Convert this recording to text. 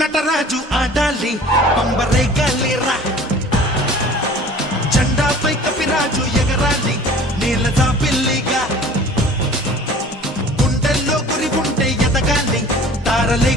నటరాజు ఆడాలి పంబరే గాలిరా జెండాపై కపిరాజు ఎగరాలి నీలదా పిల్లిగా గుండెల్లో గురి ఉంటే ఎదగాలి తారలే